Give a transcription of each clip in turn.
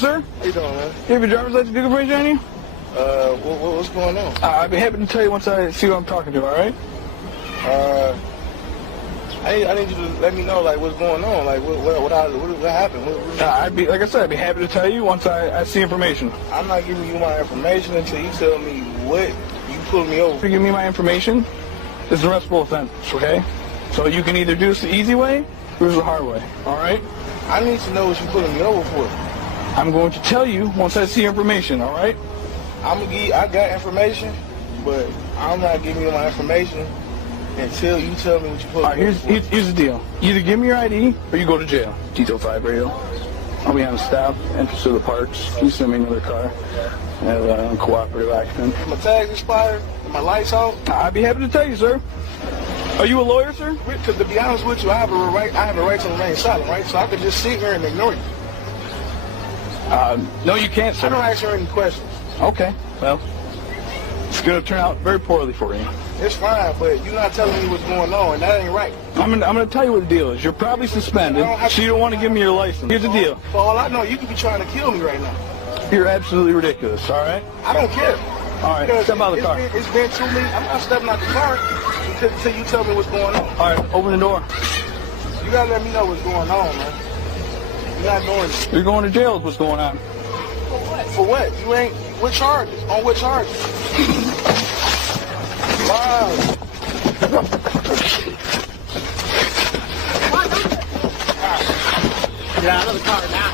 sir? How you doing, man? You have your driver's license vehicle information on you? What's going on? I'd be happy to tell you once I see who I'm talking to, all right? I need you to let me know, like, what's going on. Like, what happened? Like I said, I'd be happy to tell you once I see information. I'm not giving you my information until you tell me what you pulled me over. If you give me my information, it's an arrestable offense, okay? So you can either do this the easy way or the hard way, all right? I need to know what you're pulling me over for. I'm going to tell you once I see information, all right? I got information, but I'm not giving you my information until you tell me what you put. All right, here's the deal. You either give me your ID or you go to jail. Detail 5 radio. I'll be on stop, entrance to the parks. You send me another car. I have a uncooperative occupant. My tag's expired. My lights out. I'd be happy to tell you, sir. Are you a lawyer, sir? Because to be honest with you, I have a right to remain silent, right? So I could just sit here and ignore you. No, you can't, sir. I don't answer any questions. Okay, well, it's going to turn out very poorly for you. It's fine, but you're not telling me what's going on, and that ain't right. I'm gonna tell you what the deal is. You're probably suspended, so you don't want to give me your license. Here's the deal. For all I know, you could be trying to kill me right now. You're absolutely ridiculous, all right? I don't care. All right, step out of the car. It's been 2 minutes. I'm not stepping out the car until you tell me what's going on. All right, open the door. You gotta let me know what's going on, man. You're not doing it. You're going to jail is what's going on. For what? You ain't... What charges? On what charges? Wow. Get out of the car now.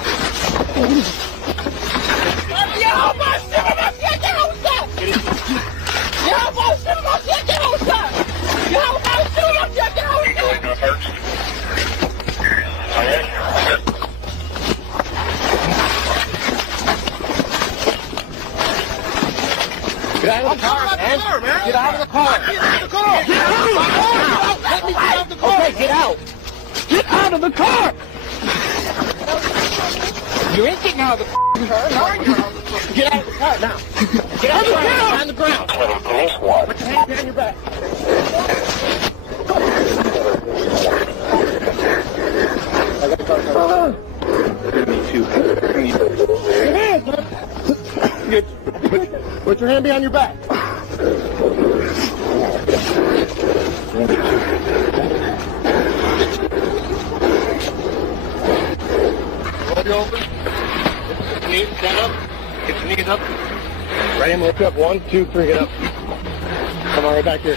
Get out of the car, man. Get out of the car. Get out of the car. Get out of the car. Let me get out of the car. Okay, get out. Get out of the car. You ain't getting out of the car. Get out of the car now. Get out of the car. On the ground. Put your hand behind your back. I got the car. Me too. Your hands, man. Put your hand behind your back. Hold you open. Get your knees, stand up. Get your knees up. Right hand, look up. 1, 2, 3, get up. Come on, right back here.